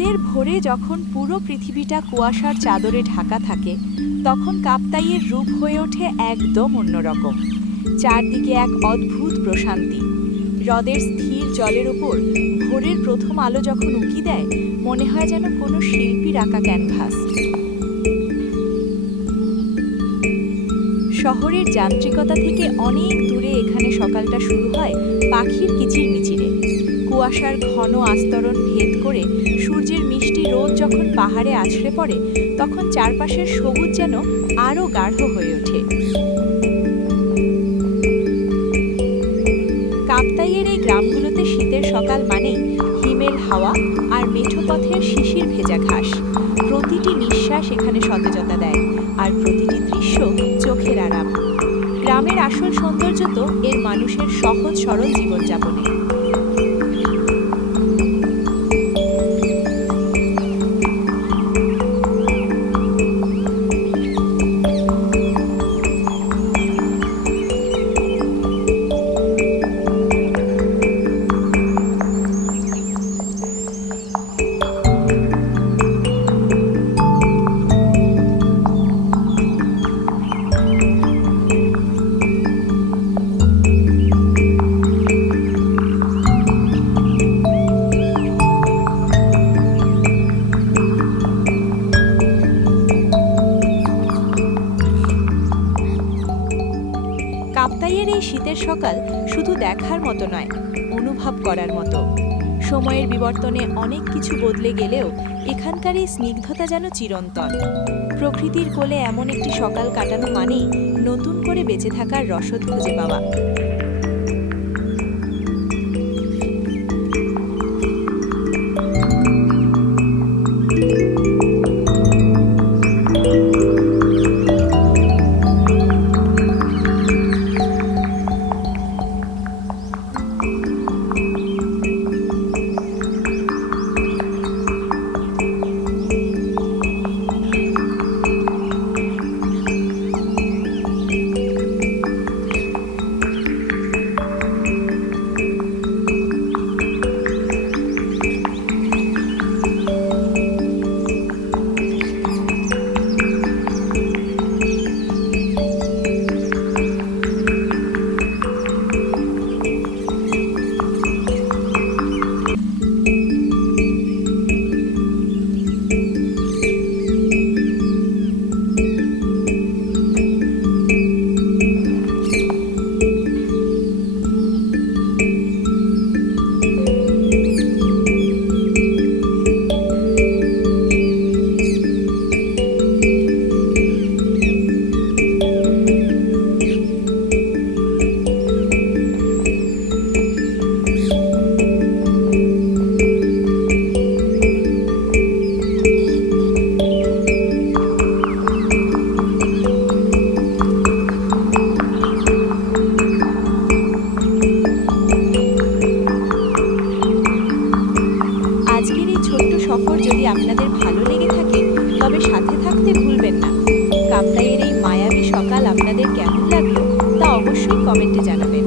শীতের ভোরে যখন পুরো পৃথিবীটা কুয়াশার চাদরে ঢাকা থাকে, তখন কাপ্তাইয়ের রূপ হয়ে ওঠে একদম অন্যরকম। চারদিকে এক অদ্ভুত প্রশান্তি। হ্রদের স্থির জলের ওপর ভোরের প্রথম আলো যখন উঁকি দেয়, মনে হয় যেন কোনো শিল্পীর আঁকা ক্যানভাস। শহরের যান্ত্রিকতা থেকে অনেক দূরে এখানে সকালটা শুরু হয় পাখির কিচিরমিচিরে। কুয়াশার ঘন আস্তরণ ভেদ করে সূর্যের মিষ্টি রোদ যখন পাহাড়ে আছড়ে পড়ে, তখন চারপাশের সবুজ যেন আরও গাঢ় হয়ে ওঠে। কাপ্তাইয়ের এই গ্রামগুলোতে শীতের সকাল মানেই হিমেল হাওয়া আর মেঠো পথের শিশির ভেজা ঘাস। প্রতিটি নিঃশ্বাস এখানে সতেজতা দেয়, আর প্রতিটি দৃশ্য চোখের আরাম। গ্রামের আসল সৌন্দর্য তো এর মানুষের সহজ সরল জীবনযাপনে। কাপ্তাইয়ের এই শীতের সকাল শুধু দেখার মতো নয়, অনুভব করার মতো। সময়ের বিবর্তনে অনেক কিছু বদলে গেলেও এখানকার এই স্নিগ্ধতা যেন চিরন্তন। প্রকৃতির কোলে এমন একটি সকাল কাটানো মানেই নতুন করে বেঁচে থাকার রসদ খুঁজে পাওয়া। আজকের এই ছোট্ট সফর যদি আপনাদের ভালো লেগে থাকে, তবে সাথে থাকতে ভুলবেন না। কাপ্তাইয়ের এই মায়াবী সকাল আপনাদের কেমন লাগলো তা অবশ্যই কমেন্টে জানাবেন।